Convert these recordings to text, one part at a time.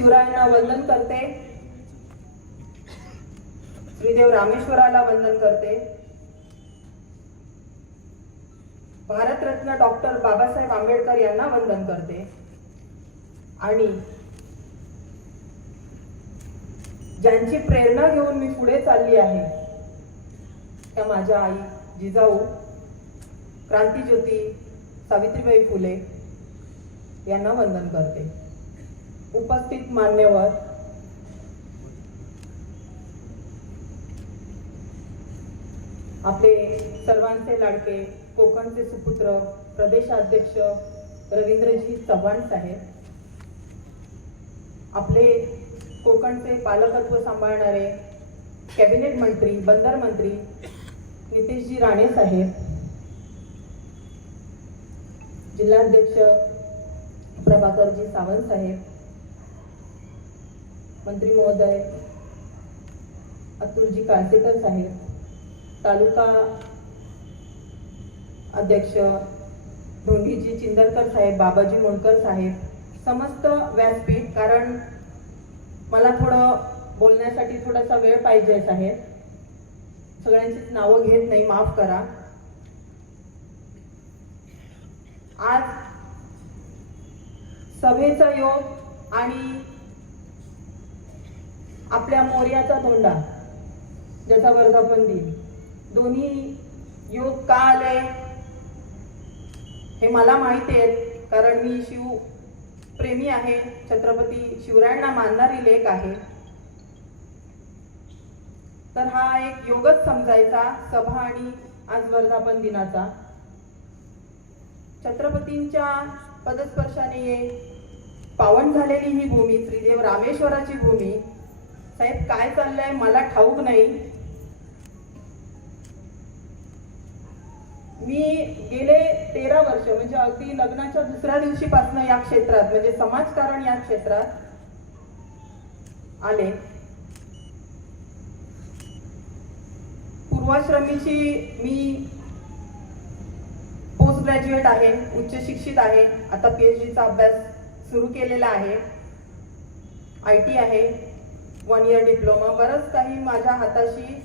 शिवरायांना वंदन करते. श्रीदेव रामेश्वराला वंदन करते. भारतरत्न डॉक्टर बाबासाहेब आंबेडकर यांना वंदन करते. आणि ज्यांची प्रेरणा घेऊन मी पुढे चालली आहे त्या माझ्या आई जिजाऊ क्रांतीज्योती सावित्रीबाई फुले यांना वंदन करते. उपस्थित मान्यवर. आपले सर्वांचे लाडके कोकणचे सुपुत्र प्रदेशाध्यक्ष रवींद्रजी चव्हाण साहेब. आपले कोकणचे पालकत्व सांभाळणारे कॅबिनेट मंत्री बंदर मंत्री नितेशजी राणे साहेब. जिल्हाध्यक्ष प्रभाकरजी सावंत साहेब. मंत्री महोदय अतुलजी काळसेकर साहेब तालुका अध्यक्ष ढोंगीजी चिंदरकर साहेब बाबाजी मोणकर साहेब समस्त व्यासपीठ कारण मला थोडं बोलण्यासाठी थोडासा वेळ पाहिजे साहेब. सगळ्यांचीच नावं घेत नाही माफ करा. आज सभेचा योग आणि आपल्या मोर्याचा धोंडा ज्याचा वर्धापन दिन दोन्ही योग का आले हे मला माहिती आहेत कारण मी शिव प्रेमी आहे. छत्रपती शिवरायांना मानणारी लेख आहे. तर हा एक योगच समजायचा सभा आणि आज वर्धापन दिनाचा छत्रपतींच्या पदस्पर्शाने पावन झालेली ही भूमी श्रीदेव रामेश्वराची भूमी साहेब काय चाललंय? मला ठाऊक नाही. मी गेले तेरा वर्ष म्हणजे अगदी लग्नाच्या दुसऱ्या दिवशीपासून या क्षेत्रात म्हणजे समाजकारण या क्षेत्रात आले. पूर्वाश्रमीची मी पोस्ट ग्रॅज्युएट आहे उच्च शिक्षित आहे आता पीएचडीचा अभ्यास सुरू केलेला आहे. आय टी आहे. वन इयर डिप्लोमा बरंच काही माझ्या हाताशी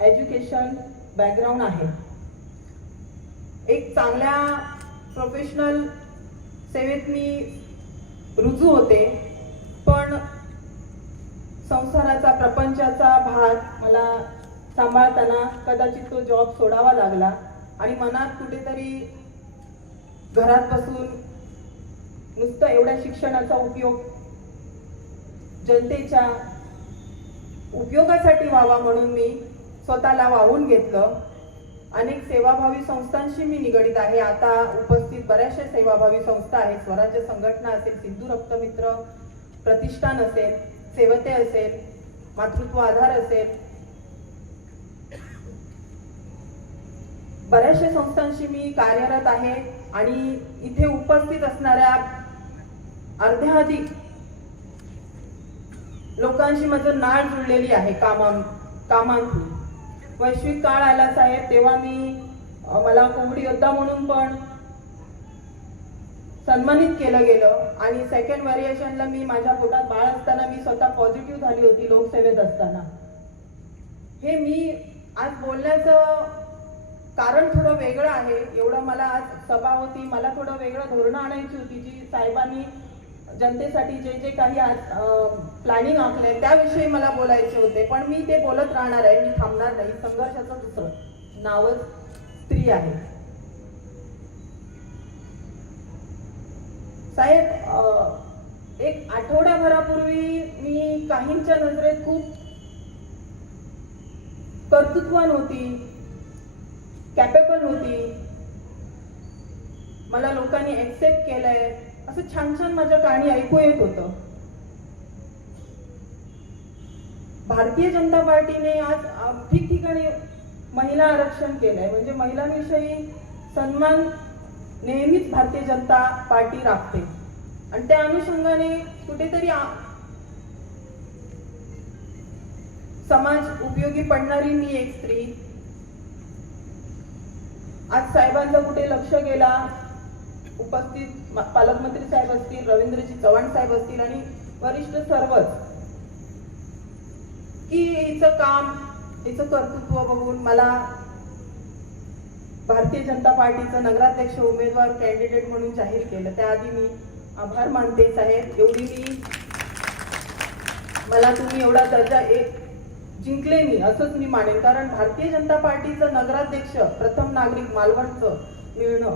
एज्युकेशन बॅकग्राऊंड आहे. एक चांगल्या प्रोफेशनल सेवेत मी रुजू होते पण संसाराचा प्रपंचाचा भार मला सांभाळताना कदाचित तो जॉब सोडावा लागला आणि मनात कुठेतरी घरात बसून नुसतं एवढ्या शिक्षणाचा उपयोग जनतेच्या उपयोगासाठी व्हावा म्हणून मी स्वतःला वाहून घेतलं. अनेक सेवाभावी संस्थांशी मी निगडीत आहे. आता उपस्थित बऱ्याचशा सेवाभावी संस्था आहेत. स्वराज्य संघटना असेल सिंधू रक्तमित्र प्रतिष्ठान असेल सेवते असेल मातृत्व आधार असेल. बऱ्याचशा संस्थांशी मी कार्यरत आहे आणि इथे उपस्थित असणाऱ्या अर्ध्याधिक लोकांशी माझं नाळ जुळलेली आहे कामा कामांतून. वैश्विक काळ आला साहेब तेव्हा मी मला कोविड योद्धा म्हणून पण सन्मानित केलं गेलं आणि सेकंड व्हॅरिएशनला मी माझ्या पोटात बाळ असताना मी स्वतः पॉझिटिव्ह झाली होती लोकसेवेत असताना. हे मी आज बोलण्याचं कारण थोडं वेगळं आहे. एवढं मला आज सभा होती. मला थोडं वेगळं धोरणं आणायची होती जी साहेबांनी जनतेसाठी जे जे काही प्लॅनिंग आखलंय त्याविषयी मला बोलायचे होते. पण मी ते बोलत राहणार आहे मी थांबणार नाही. संघर्षाचं दुसरं नावच स्त्री आहे. साहेब एक आठवड्याभरापूर्वी मी काहींच्या नजरेत खूप कर्तृत्वान होती कॅपेबल होती. मला लोकांनी एक्सेप्ट केलंय. असं छान छान माझ्या गाणी ऐकू येत होतं. भारतीय जनता पार्टीने आज ठिकठिकाणी महिला आरक्षण केलंय. म्हणजे महिलांविषयी सन्मान नेहमीच भारतीय जनता पार्टी राखते. आणि त्या अनुषंगाने कुठेतरी समाज उपयोगी पडणारी मी एक स्त्री. आज साहेबांचं कुठे लक्ष गेला उपस्थित पालकमंत्री साहेब असतील रवींद्रजी चव्हाण साहेब असतील आणि वरिष्ठ सर्वच. की हिचं काम हिचं कर्तृत्व बघून मला भारतीय जनता पार्टीचं नगराध्यक्ष उमेदवार कॅन्डिडेट म्हणून जाहीर केलं. त्याआधी मी आभार मानते साहेब. एवढी मी मला तुम्ही एवढा दर्जा एक जिंकले मी असंच मी मानेन. कारण भारतीय जनता पार्टीचं नगराध्यक्ष प्रथम नागरिक मालवणचं मिळणं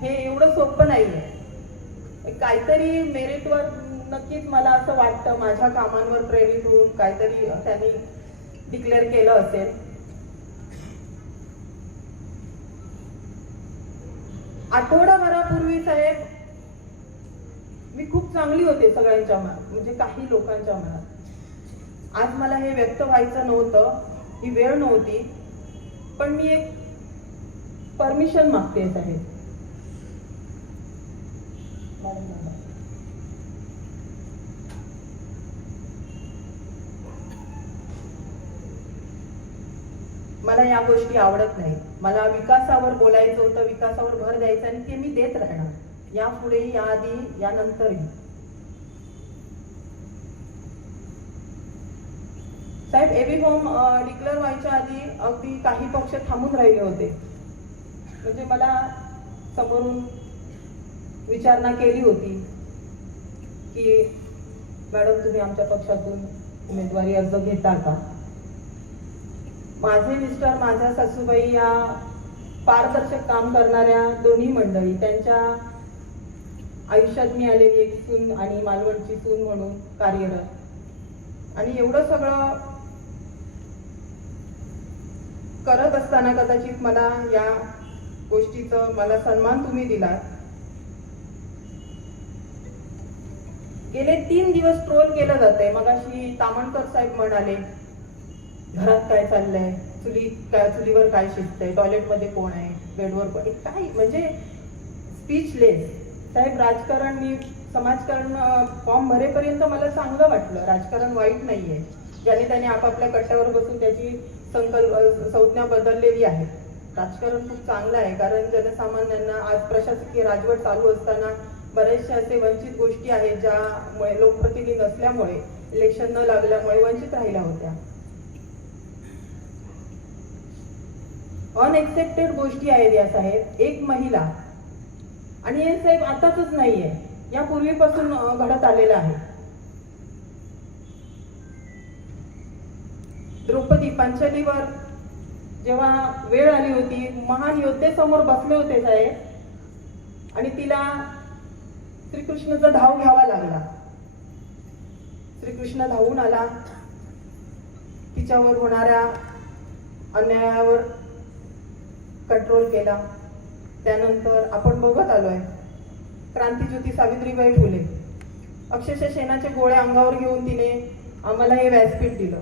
हे एवढं सोपं नाही आहे. काहीतरी मेरिटवर नक्कीच मला असं वाटतं माझ्या कामांवर प्रेरित होऊन काहीतरी त्यांनी डिक्लेअर केलं असेल. आठवडाभरापूर्वी साहेब मी खूप चांगली होते सगळ्यांच्या मनात म्हणजे काही लोकांच्या मनात. आज मला हे व्यक्त व्हायचं नव्हतं ही वेळ नव्हती पण मी एक परमिशन मागते साहेब. मला या गोष्टी आवडत नाही मला विकासावर बोलायचं होतं विकासावर भर द्यायचा आणि ते मी देत राहणार. यापुढेही याआधी यानंतरही. साहेब एबी फॉर्म डिक्लेअर व्हायच्या आधी अगदी काही पक्ष थांबून राहिले होते. म्हणजे मला समोरून विचारणा केली होती की मॅडम तुम्ही आमच्या पक्षातून उमेदवारी अर्ज घेता का? माझे मिस्टर माझ्या सासूबाई या पारदर्शक काम करणाऱ्या दोन्ही मंडळी त्यांच्या आयुष्यात मी आलेली एक सून आणि मालवणची सून म्हणून कार्यरत. आणि एवढं सगळं करत असताना कदाचित मला या गोष्टीचं मला सन्मान तुम्ही दिलात. गेले तीन दिवस ट्रोल केलं जातंय. मगाशी तामणकर साहेब म्हणाले घरात काय चाललंय? चुली काय चुलीवर काय शिजतंय? टॉयलेटमध्ये कोण आहे? बेडवर कोण काय? म्हणजे स्पीचलेस साहेब राजकारण मी समाजकारण फॉर्म भरेपर्यंत मला चांगलं वाटलं. राजकारण वाईट नाहीये. ज्याने त्याने आपापल्या कट्ट्यावर बसून त्याची संकल्प संज्ञा बदललेली आहे. राजकारण खूप चांगलं आहे कारण जनसामान्यांना आज प्रशासकीय राजवट चालू असताना बऱ्याचशा असे वंचित गोष्टी आहेत ज्यामुळे लोकप्रतिनिधी नसल्यामुळे इलेक्शन न लागल्यामुळे वंचित राहिल्या होत्या. अनएक्सेप्टेड गोष्टी आहेत या साहेब. एक महिला. आणि हे साहेब आताच नाहीये. या पूर्वीपासून घडत आलेलं आहे. द्रौपदी पंचलीवर जेव्हा वेळ आली होती महान योद्धे समोर बसले होते साहेब. आणि तिला श्रीकृष्णाचा धाव घ्यावा लागला. श्रीकृष्ण धावून आला. तिच्यावर होणाऱ्या अन्यायावर कंट्रोल केला. त्यानंतर आपण बघत आलोय. क्रांतीज्योती सावित्रीबाई फुले. अक्षरशः शेणाचे गोळे अंगावर घेऊन तिने आम्हाला हे व्यासपीठ दिलं.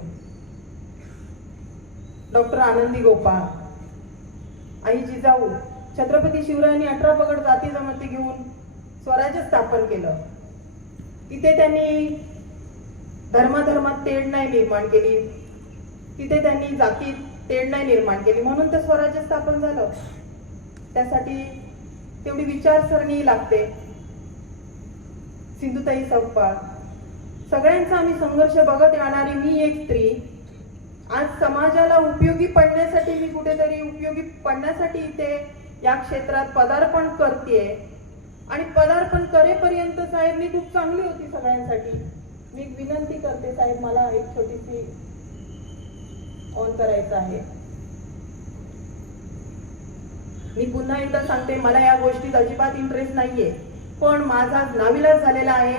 डॉक्टर आनंदी गोपाळ. आई जिजाऊ छत्रपती शिवरायांनी अठरा पगड जाती जमाती घेऊन स्वराज्य स्थापन केलं. तिथे त्यांनी धर्माधर्मात तेढ नाही निर्माण केली. तिथे त्यांनी जातीत तेढ नाही निर्माण केली. म्हणून तर स्वराज्य स्थापन झालं. त्यासाठी तेवढी विचारसरणी लागते. सिंधुताई सपकाळ सगळ्यांचा आम्ही संघर्ष बघत येणारी मी एक स्त्री. आज समाजाला उपयोगी पडण्यासाठी मी कुठेतरी उपयोगी पडण्यासाठी इथे या क्षेत्रात पदार्पण करते आणि पदार्पण करेपर्यंत साहेब मी खूप चांगली होती सगळ्यांसाठी. मी विनंती करते साहेब मला एक छोटीशी ऑन करायचं आहे. मी पुन्हा एकदा सांगते मला या गोष्टीत अजिबात इंटरेस्ट नाहीये. पण माझा नाविलाज झालेला आहे.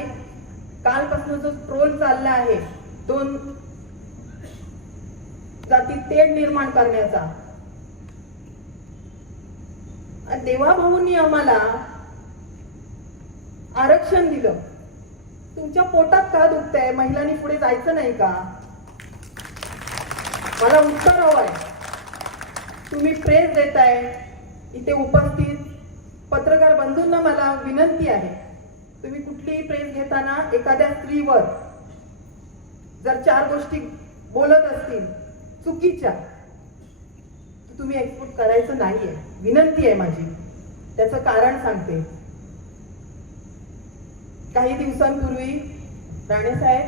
कालपासून जो ट्रोल चालला आहे दोन जाती तेढ निर्माण करण्याचा. आणि देवाभाऊंनी आम्हाला आरक्षण दिलं. तुमच्या पोटात का दुखतंय? महिलांनी पुढे जायचं नाही का? मला उत्तर हवंय तुम्ही प्रेस देताय. इथे उपस्थित पत्रकार बंधूंना मला विनंती आहे. तुम्ही कुठलीही प्रेस घेताना एखाद्या स्त्रीवर जर चार गोष्टी बोलत असतील चुकीच्या तुम्ही एक्सपोर्ट करायचं नाहीये. विनंती आहे माझी. त्याचं कारण सांगते. काही दिवसांपूर्वी राणेसाहेब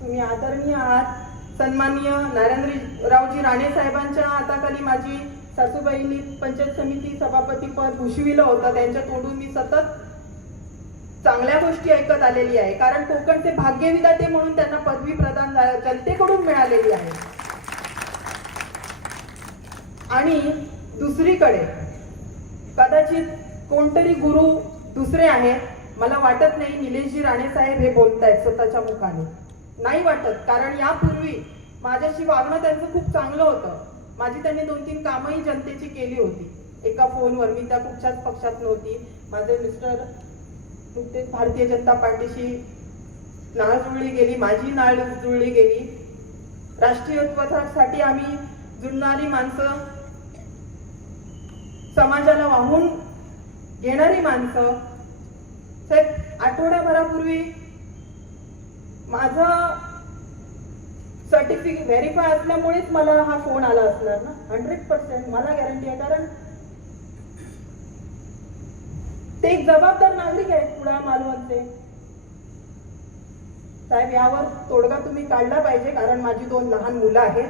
तुम्ही आदरणीय आहात सन्माननीय नारायणरावजी राणे साहेबांच्या हाताखाली माझी सासूबाईंनी पंचायत समिती सभापती पद भूषविलं होतं. त्यांच्या तोंडून मी सतत चांगल्या गोष्टी ऐकत आलेली आहे. कारण कोकणचे भाग्यविधाते म्हणून त्यांना पदवी प्रदान जनतेकडून मिळालेली आहे. आणि दुसरीकडे कदाचित कोणतरी गुरु दुसरे आहेत मला वाटत नाही निलेशजी राणे साहेब हे बोलतायत स्वतःच्या मुखाने. नाही वाटत कारण यापूर्वी माझ्याशी वागणं त्यांचं खूप चांगलं होतं. माझी त्यांनी दोन तीन कामही जनतेची केली होती. एका फोनवर मी त्या कुठच्याच पक्षात नव्हती. माझे मिस्टर नुकतेच भारतीय जनता पार्टीशी नाळ जुळली गेली माझी नाळ जुळली गेली. राष्ट्रीयत्वासाठी आम्ही जुळणारी माणसं समाजाला वाहून घेणारी माणसं. साहेब आठवड्याभरापूर्वी माझं सर्टिफिकेट व्हेरीफाय असल्यामुळेच मला हा फोन आला असणार ना? हंड्रेड पर्सेंट मला गॅरंटी आहे. कारण ते एक जबाबदार नागरिक आहेत कुडाळ मालवणचे. साहेब यावर तोडगा तुम्ही काढला पाहिजे कारण माझी दोन लहान मुलं आहेत.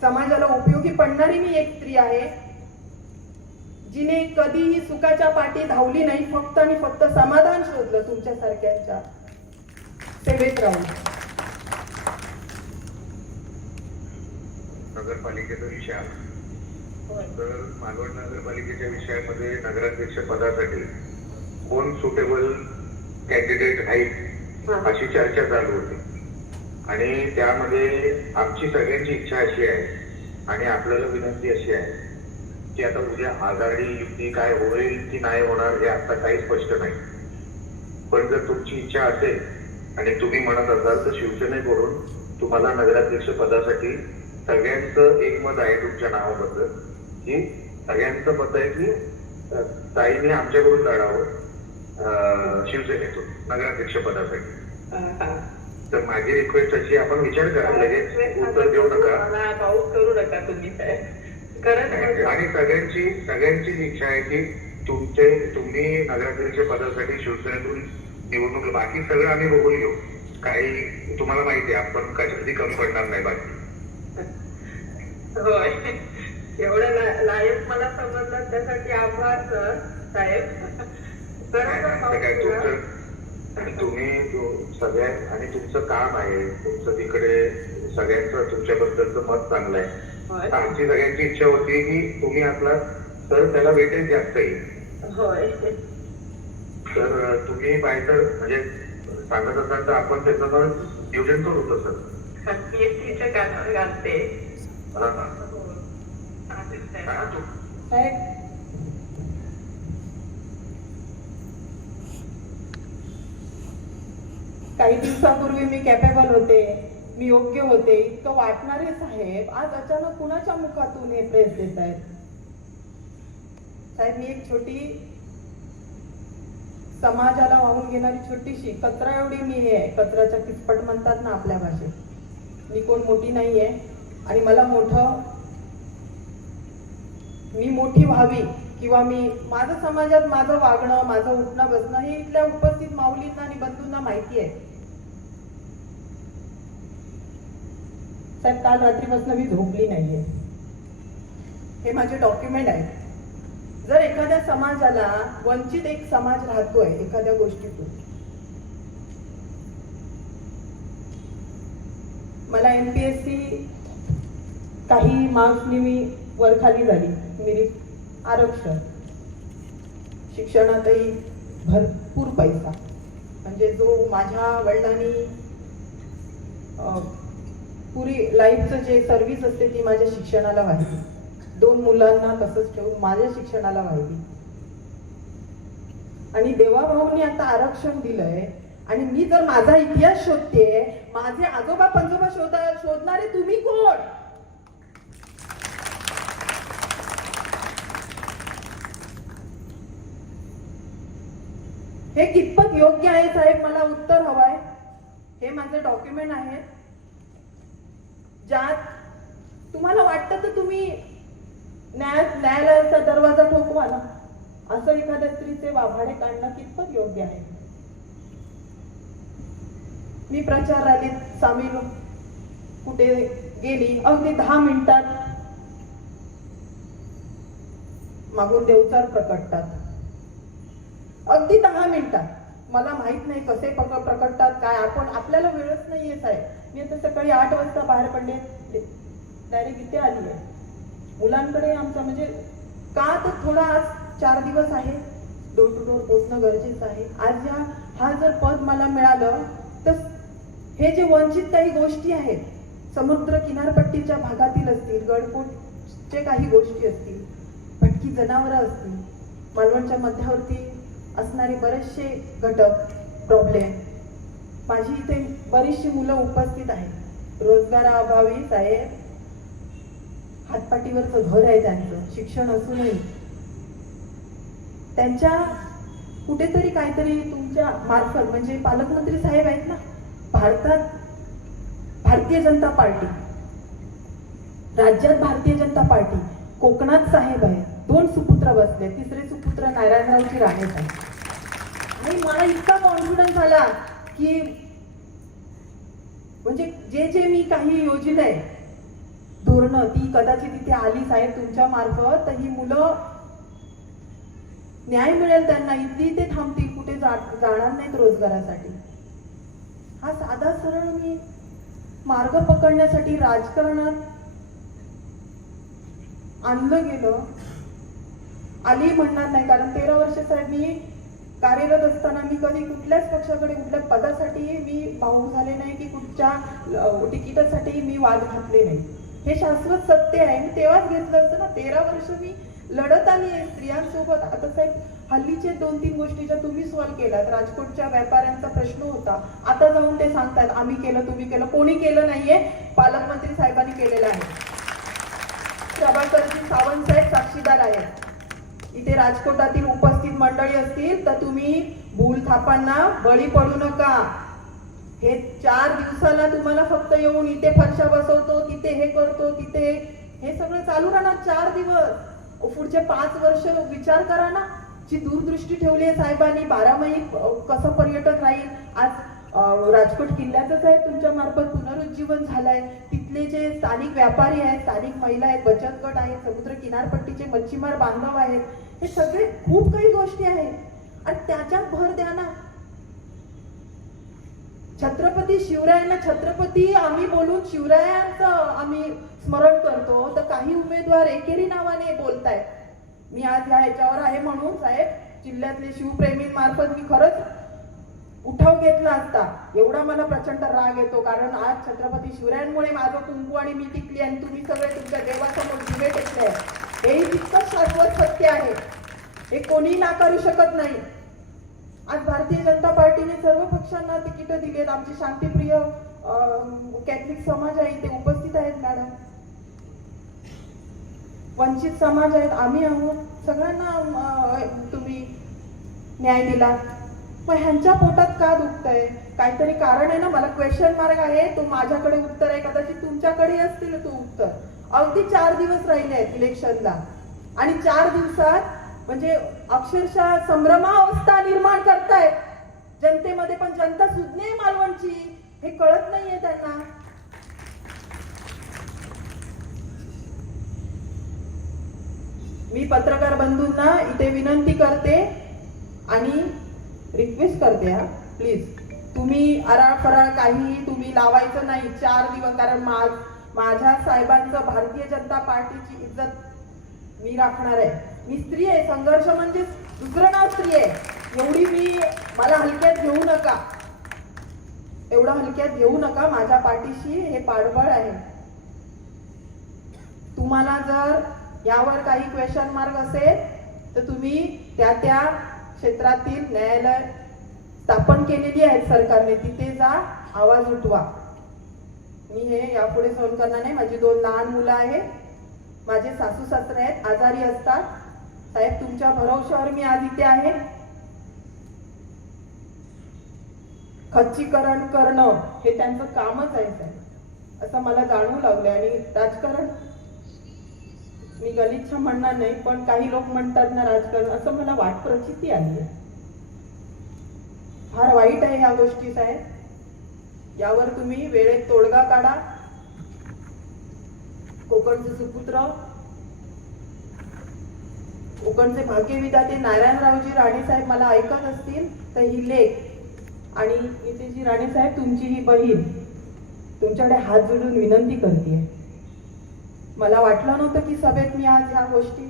समाजाला उपयोगी पडणारी मी एक स्त्री आहे. जिने कधीही सुखाच्या पाठी धावली नाही फक्त आणि फक्त समाधान शोधलं तुमच्या सारख्यांच्या सेवेत राहून. नगरपालिकेचा विषय तर मालवण नगरपालिकेच्या विषयामध्ये नगराध्यक्ष पदासाठी कोण सुटेबल कॅन्डिडेट आहेत. अशी चर्चा चालू होती. आणि त्यामध्ये आमची सगळ्यांची इच्छा अशी आहे आणि आपल्याला विनंती अशी आहे की आता उद्या आघाडी युती काय होईल की नाही होणार हे आता काही स्पष्ट नाही. पण जर तुमची इच्छा असेल आणि तुम्ही म्हणत असाल तर शिवसेनेकडून तुम्हाला नगराध्यक्ष पदासाठी सगळ्यांचं एकमत आहे तुमच्या नावाबद्दल की सगळ्यांचं मत आहे की ताईने आमच्याकडून लढावं शिवसेनेतून नगराध्यक्ष पदासाठी. तर माझी रिक्वेस्ट अशी आपण विचार करा लगेच उत्तर देऊ नका. करू नका तुम्ही. आणि सगळ्यांची सगळ्यांचीच इच्छा आहे की तुमचे तुम्ही नगराध्यक्ष पदासाठी शिवसेनेतून निवडणूक बाकी सगळं आम्ही बघून घेऊ. काही तुम्हाला माहिती आहे आपण कधी कमी पडणार नाही बाकी. होय. एवढं लायक मला समजलं त्यासाठी आभार सर साहेब. तुम्ही सगळ्यात आणि तुमचं काम आहे तुमचं तिकडे सगळ्यांचं तुमच्याबद्दलचं मत चांगलं आहे. आमची सगळ्यांची इच्छा होती की तुम्ही आपला तर त्याला वेटेज जास्त येईल. होय. तर तुम्ही बायतर म्हणजे सांगत असाल तर आपण त्याचं पण नियोजन करू तसं. कानावर घालते. हा, साहेब काही दिवसापूर्वी मी कॅपेबल होते. मी योग्य होते इतकं वाटणारे साहेब आज अचानक कुणाच्या मुखातून हे प्रेस देत आहेत? साहेब मी एक छोटी समाजाला वाहून घेणारी छोटीशी कचरा एवढी मी हे आहे कचऱ्याच्या किचपट म्हणतात ना आपल्या भाषेत. मी कोण मोठी नाही आहे आणि मला मोठं मी मोठी व्हावी किंवा मी माझं समाजात माझं वागणं माझं उठणं बसणं हे इथल्या उपस्थित माऊलींना आणि बंधूंना माहिती आहे. साहेब काल रात्रीपासून मी झोपली नाहीये. हे माझे डॉक्युमेंट आहेत. जर एखाद्या समाजाला वंचित एक समाज राहतोय एखाद्या गोष्टीतून. मला एमपीएससी काही मार्क्सनी मी वरखाली झाली. मिरी आरक्षण. शिक्षणातही भरपूर पैसा. म्हणजे जो माझ्या वडिलांनी पुरी लाईफचं जे सर्व्हिस असते ती माझ्या शिक्षणाला वाहिली दोन मुलांना तसंच ठेवून माझ्या शिक्षणाला वाहिली आणि देवाभाऊंनी आता आरक्षण दिलंय. आणि मी जर माझा इतिहास शोधते माझे आजोबा पंजोबा शोधा शोधणारे तुम्ही कोण? हे कितपत योग्य आहे साहेब? मला उत्तर हवंय. हे माझे डॉक्युमेंट आहेत ज्यात तुम्हाला वाटतं तर तुम्ही न्याय न्यायालयाचा दरवाजा ठोकवा ना. असं एखाद्या स्त्रीचे वाभाडे काढणं कितपत योग्य आहे? मी प्रचार रॅलीत सामील कुठे गेली? अगदी दहा मिनिटात मागून देवचार प्रकटतात. अगदी दहा मिनिटात. मला माहीत नाही कसे पक प्रकटतात काय? आपण आपल्याला वेळच नाहीये साहेब. मी आता सकाळी आठ वाजता बाहेर पडले डायरेक्ट इथे आली आहे मुलांकडे आमचा म्हणजे का तर थोडा आज चार दिवस आहे डोर टू डोर पोचणं गरजेचं आहे. आज या हा जर पद मला मिळालं तर हे जे वंचित काही गोष्टी आहेत समुद्र किनारपट्टीच्या भागातील असतील गडकोटचे काही गोष्टी असतील भटकी जनावरं असतील मालवणच्या मध्यावरती असणारे बरेचसे घटक प्रॉब्लेम माझी इथे बरीचशी मुलं उपस्थित आहेत. रोजगाराअभावी साहेब हातपाटीवरचं घर आहे त्यांचं शिक्षण असूनही. त्यांच्या कुठेतरी काहीतरी तुमच्या मार्फत म्हणजे पालकमंत्री साहेब आहेत ना भारतात भारतीय जनता पार्टी राज्यात भारतीय जनता पार्टी कोकणात साहेब आहे दोन सुपुत्र बसले तिसरे सुपुत्र नारायणरावची राणे आहे आणि मला इतका कॉन्फिडन्स आला की म्हणजे जे जे मी काही योजलंय धोरणं ती कदाचित इथे आली साहेब तुमच्या मार्फत तर ही मुलं न्याय मिळेल त्यांना इथली ते थांबतील कुठे जा जाणार नाहीत रोजगारासाठी. हा साधा सरळ मी मार्ग पकडण्यासाठी राजकारणात आणलं गेलं. आली म्हणणार नाही कारण तेरा वर्ष साहेब मी कार्यरत असताना मी कधी कुठल्याच पक्षाकडे कुठल्या पदासाठी मी भाऊ झाले नाही की कुठच्या तिकिटासाठीही तिकिटासाठी मी वाद घातले नाही. हे शाश्वत सत्य आहे. मी तेव्हाच घेतलं असतं ना तेरा वर्ष मी लढत आली आहे स्त्रियांसोबत. आता साहेब हल्लीचे दोन तीन गोष्टी ज्या तुम्ही सॉल्व्ह केल्यात राजकोटच्या व्यापाऱ्यांचा प्रश्न होता. आता जाऊन ते सांगतात आम्ही केलं तुम्ही केलं. कोणी केलं नाहीये. पालकमंत्री साहेबांनी केलेलं आहे. प्रभाकरजी सावंत साहेब साक्षीदार आहेत. इथे राजकोटातील उपस्थित मंडळी असतील तर तुम्ही भूल थापांना बळी पडू नका. हे चार दिवसाला तुम्हाला फक्त येऊन इथे फरशा बसवतो तिथे हे करतो तिथे हे. सगळं चालू राहणार चार दिवस. पुढचे पाच वर्ष विचार करा ना. जी दूरदृष्टी ठेवली आहे साहेबांनी बारामही कसं पर्यटक राहील? आज राजकोट किल्ल्यातच आहे तुमच्या मार्फत पुनरुज्जीवन झालंय. तिथले जे स्थानिक व्यापारी आहेत स्थानिक महिला आहेत बचत गट आहेत समुद्र किनारपट्टीचे मच्छीमार बांधव आहेत हे सगळे खूप काही गोष्टी आहेत. आणि त्याच्यात भर द्या ना. छत्रपती शिवरायांना छत्रपती आम्ही बोलून शिवरायांचं आम्ही स्मरण करतो. तर काही उमेदवार एकेरी नावाने बोलतायत. मी आज ह्या ह्याच्यावर आहे म्हणून साहेब जिल्ह्यातले शिवप्रेमींमार्फत मी खरंच उठाव घेतला असता. एवढा मला प्रचंड राग येतो कारण आज छत्रपती शिवरायांमुळे माझं कुंकू आणि मी टिकली आणि तुम्ही सगळे तुमच्या देवासमोर दिवे टेकले. हेही तितकंच शाश्वत सत्य आहे. हे कोणी नाकारू शकत नाही. आज भारतीय जनता पार्टीने सर्व पक्षांना तिकीट दिलीत. आमचे शांतीप्रिय कॅथलिक समाज आहे इथे उपस्थित आहेत मॅडम. वंचित समाज आहेत आम्ही आहोत. सगळ्यांना तुम्ही न्याय दिला मग ह्यांच्या पोटात का दुखतंय? काहीतरी कारण आहे ना? मला क्वेश्चन मार्क आहे. तो माझ्याकडे उत्तर आहे. कदाचित तुमच्याकडे असतील तो उत्तर. अगदी चार दिवस राहिले आहेत इलेक्शनला आणि चार दिवसात म्हणजे अक्षरशः संभ्रमावस्था निर्माण करतायत. जनतेमध्ये पण जनता सुज्ञ मालवणची. हे कळत नाहीये त्यांना. मी पत्रकार बंधूंना इथे विनंती करते आणि रिक्वेस्ट करते हा प्लीज तुम्ही अराळ फराळ काही तुम्ही लावायचं नाही चार दिवस. कारण मा माझ्या साहेबांचं भारतीय जनता पार्टीची इज्जत मी राखणार आहे. मी स्त्री आहे संघर्ष म्हणजे दुसरं नाव स्त्री आहे. एवढी मी मला हलक्यात घेऊ नका. एवढं हलक्यात घेऊ नका माझ्या पाठीशी हे पाठबळ आहे. तुम्हाला जर यावर काही क्वेश्चन मार्क असेल तर तुम्ही त्या त्या क्षेत्रातील न्यायालय स्थापन केलेली आहेत सरकारने तिथे जा आवाज उठवा. मी हे यापुढे सहन करणार नाही. माझी दोन लहान मुलं आहेत. माझे सासू सासरे आहेत. आजारी असतात. साहेब तुमच्या भरवशावर मी आज इथे आहे. खच्चीकरण करणं हे त्यांचं कामच आहे साहेब. असं मला जाणवू लागलं आणि राजकारण मी गलिच्छ म्हणणार नाही पण काही लोक म्हणतात ना राजकारण असं मला वाट प्रचिती आली आहे फार वाईट आहे ह्या गोष्टी साहेब. यावर तुम्ही वेळेत तोडगा काढा. कोकणचे सुपुत्र कोकणचे भाग्यविधाते नारायणरावजी राणेसाहेब मला ऐकत असतील तर ही लेख आणि इथे जी राणेसाहेब तुमची ही बहीण तुमच्याकडे हात जोडून विनंती करते मला वाटलं नव्हतं की सभेत मी आज ह्या गोष्टी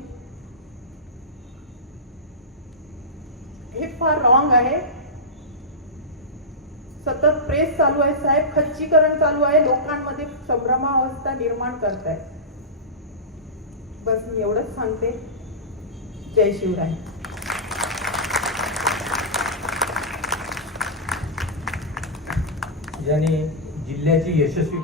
हे फार रॉंग आहे. सतत प्रेस चालू आहे साहेब. खच्चीकरण चालू आहे. लोकांमध्ये संभ्रमावस्था निर्माण करताय बस मी एवढंच सांगते. जय शिवराय. ज्याने जिल्ह्याची यशस्वी